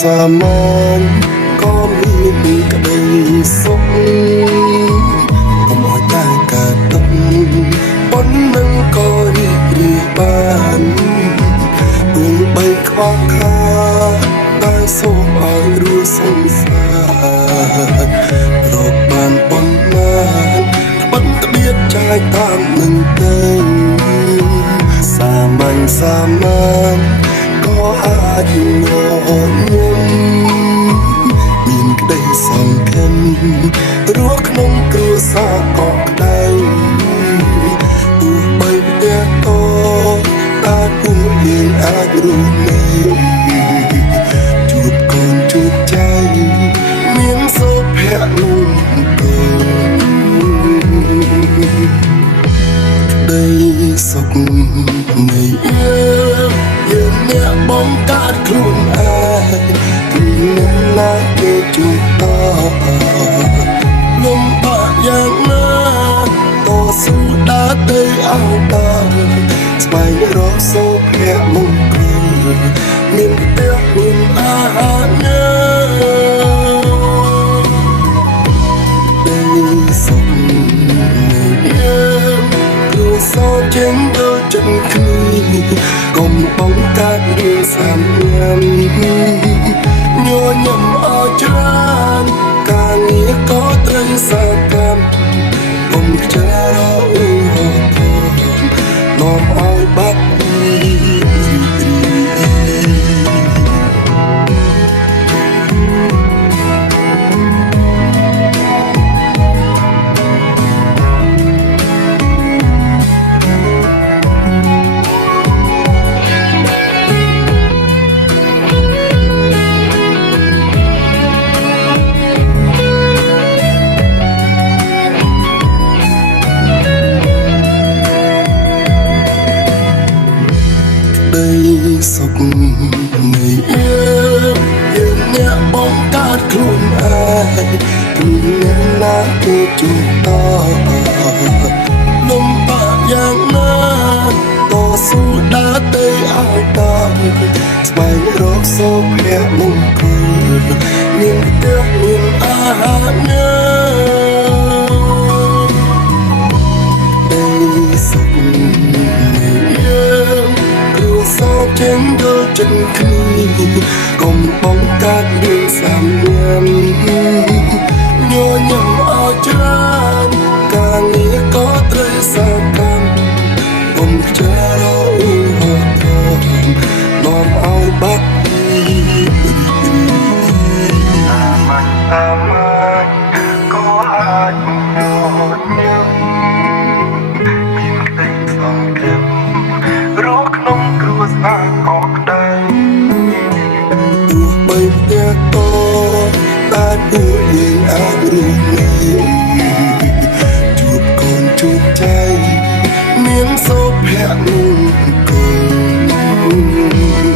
សាមញ្ញក៏មានក្តីសុខកុំឲ្យតែកើតទុកប៉ុណ្ណឹងក៏រីករាយបានទោះបីខ្វះខាតតែសូមឲ្យរស់សង្សាររកបានប៉ុន្មានត្បិតត្បៀតចាយតាមនឹងទៅសាមញ្ញក៏អាចរកមានក្តីសង្ឃឹមរស់ក្នុងគ្រួសារក៏ក្តីទោះបីផ្ទះតូចតែពួកយើងអាចរស់នៅជួបកូនជួបចៅមានសុភមង្គលក្តីសុខនៃយើងអ្នកបង្កើតខ្លួនឯងគឺអ្នកណាគេជួបតលំបាកយ៉ាងណាតស៊ូដើរទៅឲ្យដល់ស្វែងរកសុភមង្គលមានផ្ទះមានអាហារញ៉ាំដែលសុខនៃយើងគ្រួសារចេញដល់ចិនគ្នាកុំបង្កើតរឿងសាមញ្ញញញឹមអរច្រើនការងារក៏ត្រូវសកម្មកុំខ្ជិលរអ៊ូហូថនាំឲ្យបាត់សុខនៃយើងអ្នកបង្កើតខ្លួនឯងគឺអ្នកណាគេជួបតលំបាកយ៉ាងណាតស៊ូដើរទៅឲ្យដល់ស្វែងរកសុភមង្គលមានផ្ទះមានអាហារញ៉ាំដែលសុខនៃយើងចេញដល់ចិនគ្នាកុំបង្កើតរឿងសាមញ្ញញញឹមអរច្រើនការងារក៏ត្រូវសកម្មកុំខ្ជិលរអ៊ូហូថនាំឲ្យបាត់សាមញ្ញក៏អាចរត់ញ៉ាំមានក្តីសង្ឃឹមរស់ក្នុងគ្រួសារក៏ក្តីទោះបីផ្ទះតូចតែពួកយើងអាចរស់នៅជួបកូនជួបចៅមានសុភមង្គល